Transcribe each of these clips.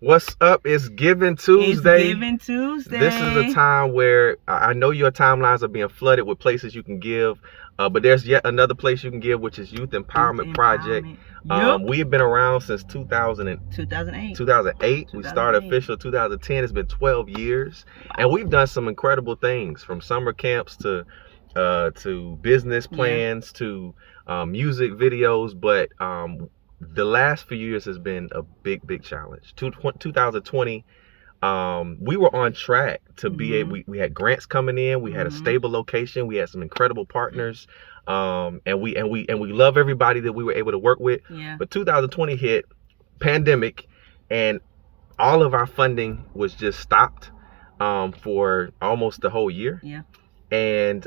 What's up? It's Giving Tuesday. It's Giving Tuesday. This is a time where I know your timelines are being flooded with places you can give, but there's yet another place you can give, which is Youth Empowerment Project. Yep. We've been around since 2008. 2008. We started official 2010. It's been 12 years, and we've done some incredible things, from summer camps to business plans to music videos. But the last few years has been a big challenge. 2020, we were on track to be able, we had grants coming in, we had a stable location, we had some incredible partners, and we love everybody that we were able to work with. But 2020 hit, pandemic, and all of our funding was just stopped for almost the whole year. And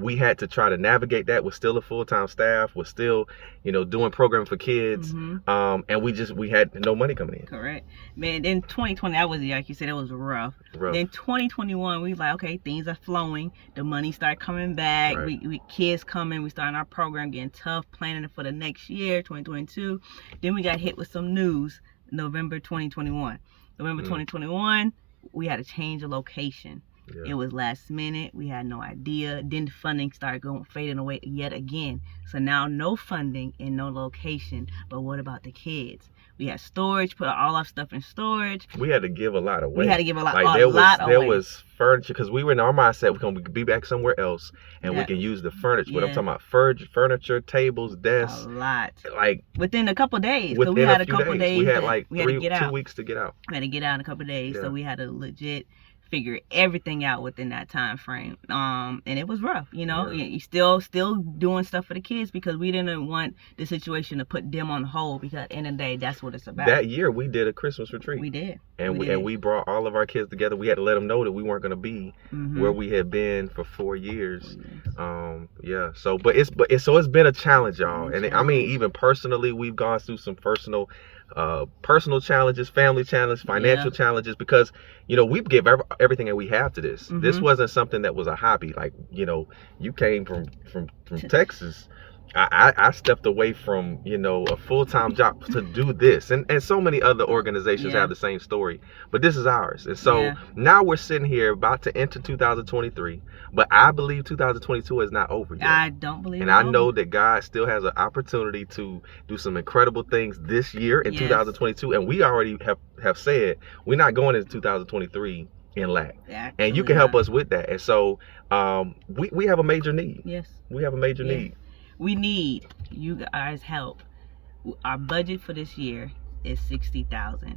we had to try to navigate that. We're still a full-time staff. We're still, doing programming for kids. And we had no money coming in. Correct. Man, then 2020, that was, like you said, it was rough. Then 2021, we was like, okay, things are flowing. The money started coming back. Right. We kids coming. We started our program, getting tough, planning for the next year, 2022. Then we got hit with some news, November 2021. November 2021, we had to change the location. It was last minute. We had no idea. Then the funding started fading away yet again. So now no funding and no location. But what about the kids? We had storage, put all our stuff in storage. We had to give a lot away. We had to give a lot, away. There was furniture, because we were in our mindset, we're going to be back somewhere else and we can use the furniture. But I'm talking about furniture, tables, desks. A lot. Like within a couple of days. So we had a couple of days. We had like 2 weeks to get out. We had to get out in a couple of days. So we had to legit figure everything out within that time frame, and it was rough. You still doing stuff for the kids, because we didn't want the situation to put them on hold, because at the end of the day, that's what it's about. That year we did a Christmas retreat. We did. And we brought all of our kids together. We had to let them know that we weren't going to be where we had been for 4 years. So it's been a challenge, y'all. And I mean, even personally, we've gone through some personal challenges, family challenges, financial challenges, because we give everything that we have to this. This wasn't something that was a hobby. Like, you came from Texas. I stepped away from a full-time job to do this, and so many other organizations have the same story, but this is ours. And so now we're sitting here about to enter 2023, but I believe 2022 is not over yet. I don't believe. And I know that God still has an opportunity to do some incredible things this year in 2022, and we already have said we're not going into 2023 in lack. And you can help us with that. And so we have a major need. We have a major need. We need you guys' help. Our budget for this year is $60,000,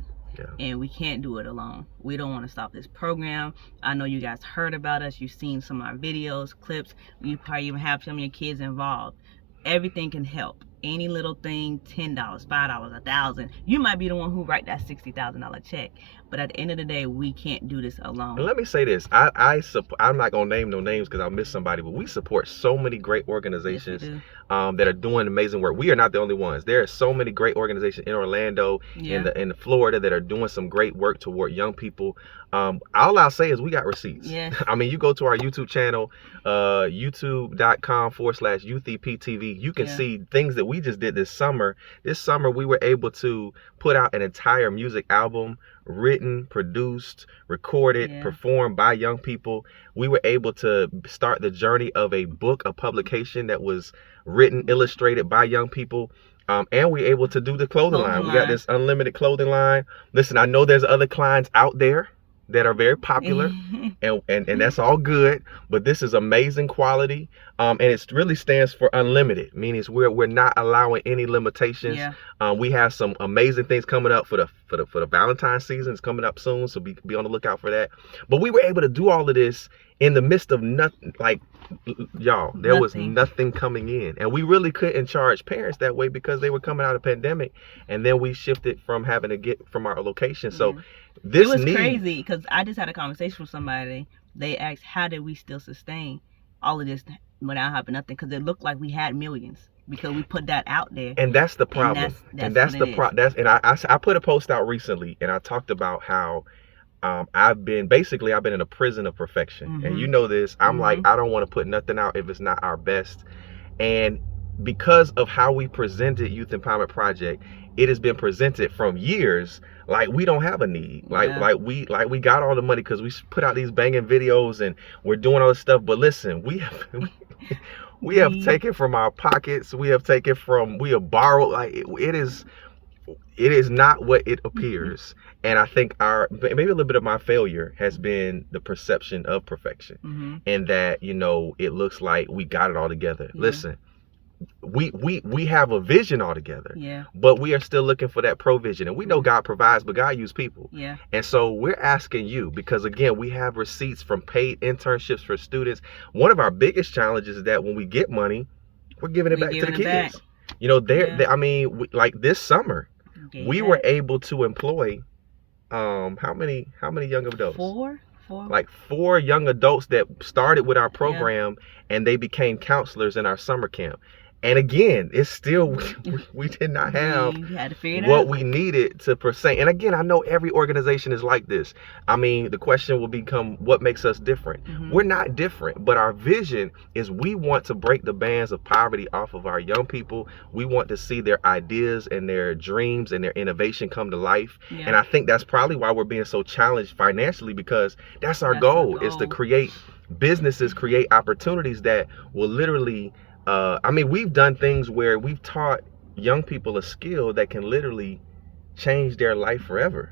and we can't do it alone. We don't want to stop this program. I know you guys heard about us. You've seen some of our videos, clips. You probably even have some of your kids involved. Everything can help. Any little thing, $10, $5, $1,000. You might be the one who write that $60,000 check. But at the end of the day, we can't do this alone. And let me say this. I'm not going to name no names because I'll miss somebody, but we support so many great organizations that are doing amazing work. We are not the only ones. There are so many great organizations in Orlando, in Florida, that are doing some great work toward young people. All I'll say is we got receipts. I mean, you go to our YouTube channel, youtube.com/Youtheptv. You can see things that we just did this summer. This summer, we were able to put out an entire music album, written, produced, recorded, performed by young people. We were able to start the journey of a book, a publication that was written, illustrated by young people. And we're able to do the clothing line. We got this unlimited clothing line. Listen, I know there's other clients out there that are very popular, and that's all good, but this is amazing quality, and it really stands for unlimited, meaning we're not allowing any limitations. We have some amazing things coming up for the Valentine's season. It's coming up soon, so be on the lookout for that. But we were able to do all of this in the midst of nothing. Like, y'all, there was nothing coming in, and we really couldn't charge parents that way because they were coming out of pandemic, and then we shifted from having to get from our location. So it was crazy, because I just had a conversation with somebody. They asked, how did we still sustain all of this without having nothing? Because it looked like we had millions, because we put that out there. And that's the problem. That's the problem. And I put a post out recently, and I talked about how I've been in a prison of perfection. And you know this. I'm like, I don't want to put nothing out if it's not our best. And because of how we presented Youth Empowerment Project, it has been presented from years like we don't have a need, like we got all the money because we put out these banging videos and we're doing all this stuff. But listen, we have taken from our pockets, we have borrowed. Like it is not what it appears. And I think maybe a little bit of my failure has been the perception of perfection, and that, you know, it looks like we got it all together. Listen, we have a vision altogether, but we are still looking for that provision, and we know God provides, but God uses people. And so we're asking you, because again, we have receipts from paid internships for students. One of our biggest challenges is that when we get money, we're giving it back to the kids. You know, I mean, like this summer, we were able to employ how many young adults? Four. Like 4 young adults that started with our program, and they became counselors in our summer camp. And again, it's still, we did not have what we needed to percent. And again, I know every organization is like this. I mean, the question will become, what makes us different? We're not different, but our vision is we want to break the bands of poverty off of our young people. We want to see their ideas and their dreams and their innovation come to life. And I think that's probably why we're being so challenged financially, because that's our goal, is to create businesses, create opportunities that will literally, I mean, we've done things where we've taught young people a skill that can literally change their life forever.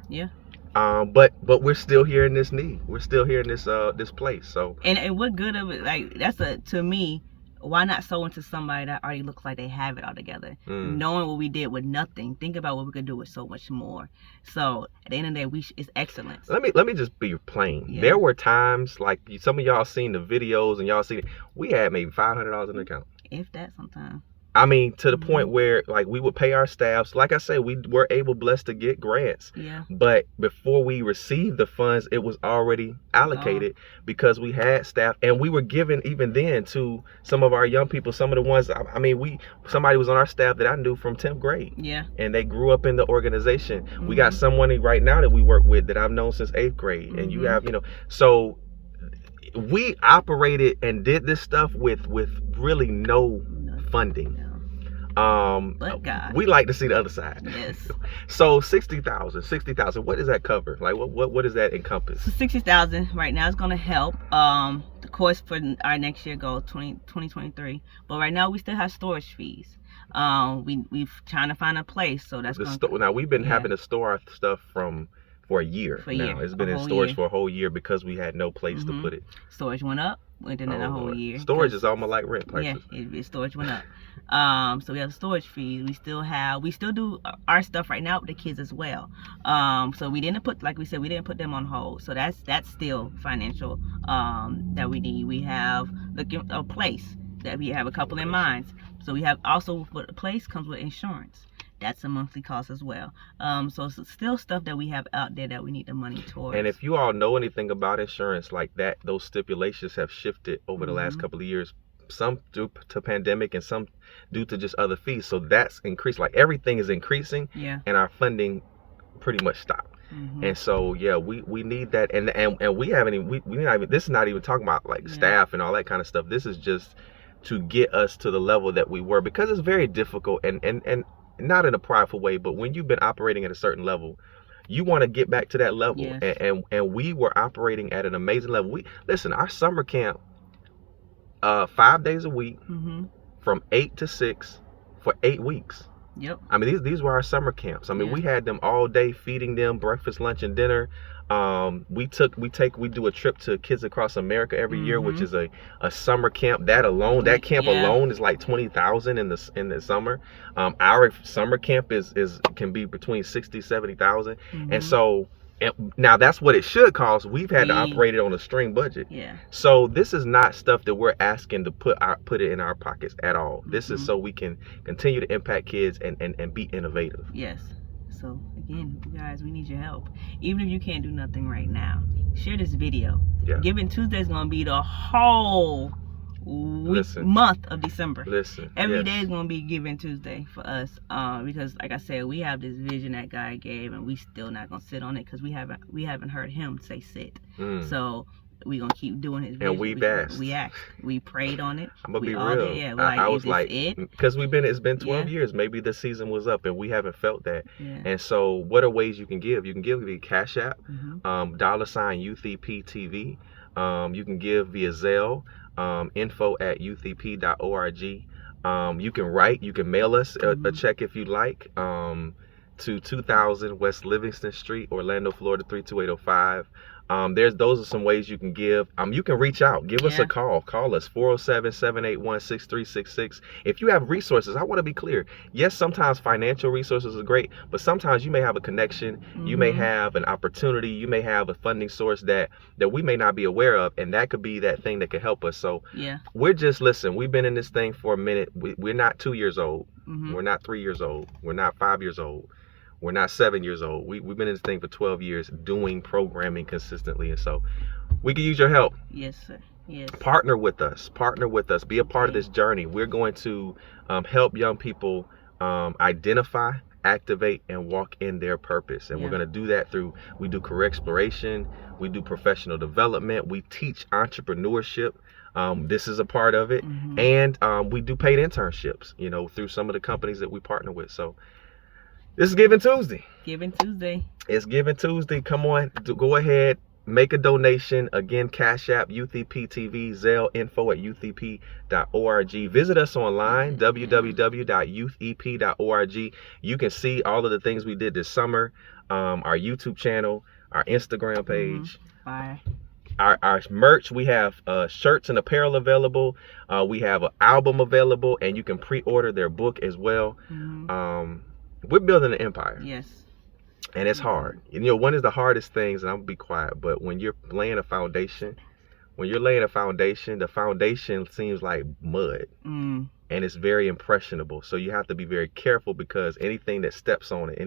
But we're still here in this need. We're still here in this place. So and what good of it? Like, that's to me, why not sow into somebody that already looks like they have it all together? Knowing what we did with nothing, think about what we could do with so much more. So at the end of the day, it's excellence. Let me just be plain. There were times, like some of y'all seen the videos and y'all seen it, we had maybe $500 in the account. If that sometimes. I mean, to the point where, like, we would pay our staffs. Like I said, we were blessed to get grants. But before we received the funds, it was already allocated because we had staff, and we were given even then to some of our young people. Some of the ones, I mean, somebody was on our staff that I knew from 10th grade. And they grew up in the organization. We got someone right now that we work with that I've known since 8th grade. And you have, you know, so we operated and did this stuff with really no funding. But God. We like to see the other side. So 60,000. What does that cover? Like, what does that encompass? So 60,000 right now is going to help. The course for our next year goal 2023. But right now we still have storage fees. We've trying to find a place, so that's now we've been having to store our stuff for a year now. It's been in storage for a whole year because we had no place to put it. Storage went up within a whole year. Storage is almost like rent prices. Storage went up. So we have storage fees. We still do our stuff right now with the kids as well. So we didn't put, like we said, we didn't put them on hold. So that's still financial that we need. We have a place that we have a couple in mind. So we have also, with the place comes with insurance. That's a monthly cost as well. So it's still stuff that we have out there that we need the money towards. And if you all know anything about insurance, like that, those stipulations have shifted over the last couple of years. Some due to pandemic and some due to just other fees. So that's increased. Like, everything is increasing, and our funding pretty much stopped. And so we need that, and we haven't even, we not even, this is not even talking about like staff and all that kind of stuff. This is just to get us to the level that we were, because it's very difficult, and not in a prideful way, but when you've been operating at a certain level, you want to get back to that level. And we were operating at an amazing level. Listen, our summer camp, 5 days a week, from 8 to 6 for 8 weeks. I mean, these were our summer camps. I mean, we had them all day, feeding them breakfast, lunch, and dinner. We do a trip to Kids Across America every year, which is a summer camp. That camp alone is like 20,000 in the summer. Our summer camp can be between 60-70,000. And so, now that's what it should cost. We've had to operate it on a string budget. So this is not stuff that we're asking to put it in our pockets at all. This is so we can continue to impact kids and be innovative. So again, you guys, we need your help. Even if you can't do nothing right now, share this video. Giving Tuesday is going to be the whole month of December. Every day is going to be Giving Tuesday for us, because like I said, we have this vision that God gave, and we still not going to sit on it, because we haven't heard him say sit. So we gonna keep doing his vision. And we've asked. We prayed on it. I'm gonna be real. Yeah, I was like, because it's been 12 years. Maybe the season was up and we haven't felt that. Yeah. And so, what are ways you can give? You can give via CashApp, $Youtheptv. You can give via Zelle, info@youthep.org. You can write. You can mail us a check if you like. To 2000 West Livingston Street, Orlando, Florida 32805. Those are some ways you can give. You can reach out. Give us a call. Call us 407-781-6366. If you have resources, I want to be clear. Yes, sometimes financial resources are great, but sometimes you may have a connection, you may have an opportunity, you may have a funding source that we may not be aware of, and that could be that thing that could help us. So we're just, listen, we've been in this thing for a minute. We're not 2 years old. We're not 3 years old. We're not 5 years old. We're not 7 years old. We've been in this thing for 12 years doing programming consistently. And so we can use your help. Yes, sir. Yes. Partner with us. Be a part of this journey. We're going to help young people identify, activate, and walk in their purpose. And we're going to do that we do career exploration. We do professional development. We teach entrepreneurship. This is a part of it. And we do paid internships, through some of the companies that we partner with. So this is Giving Tuesday. It's Giving Tuesday. Come on, go ahead, make a donation. Again, CashApp, Youtheptv, Zelle, info@youthep.org. Visit us online, www.youthep.org. You can see all of the things we did this summer, our YouTube channel, our Instagram page. Our merch, we have shirts and apparel available. We have an album available, and you can pre-order their book as well. We're building an empire. Yes. And it's hard. One of the hardest things, and I'm gonna be quiet, but when you're laying a foundation, the foundation seems like mud. And it's very impressionable. So you have to be very careful, because anything that steps on it,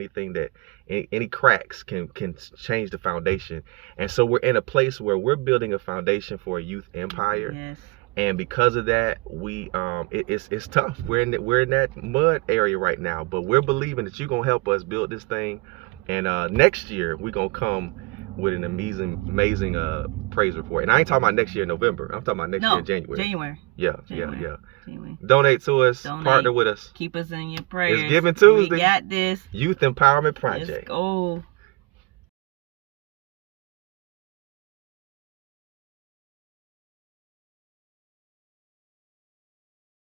any cracks can change the foundation. And so we're in a place where we're building a foundation for a youth empire. Yes. And because of that, it's tough. We're in that mud area right now, but we're believing that you're gonna help us build this thing. And next year we're gonna come with an amazing praise report. And I ain't talking about next year in November. I'm talking about next year in January. January. Yeah. Donate to us. Partner with us. Keep us in your prayers. It's Giving Tuesday. We got this. Youth Empowerment Project. Let's go.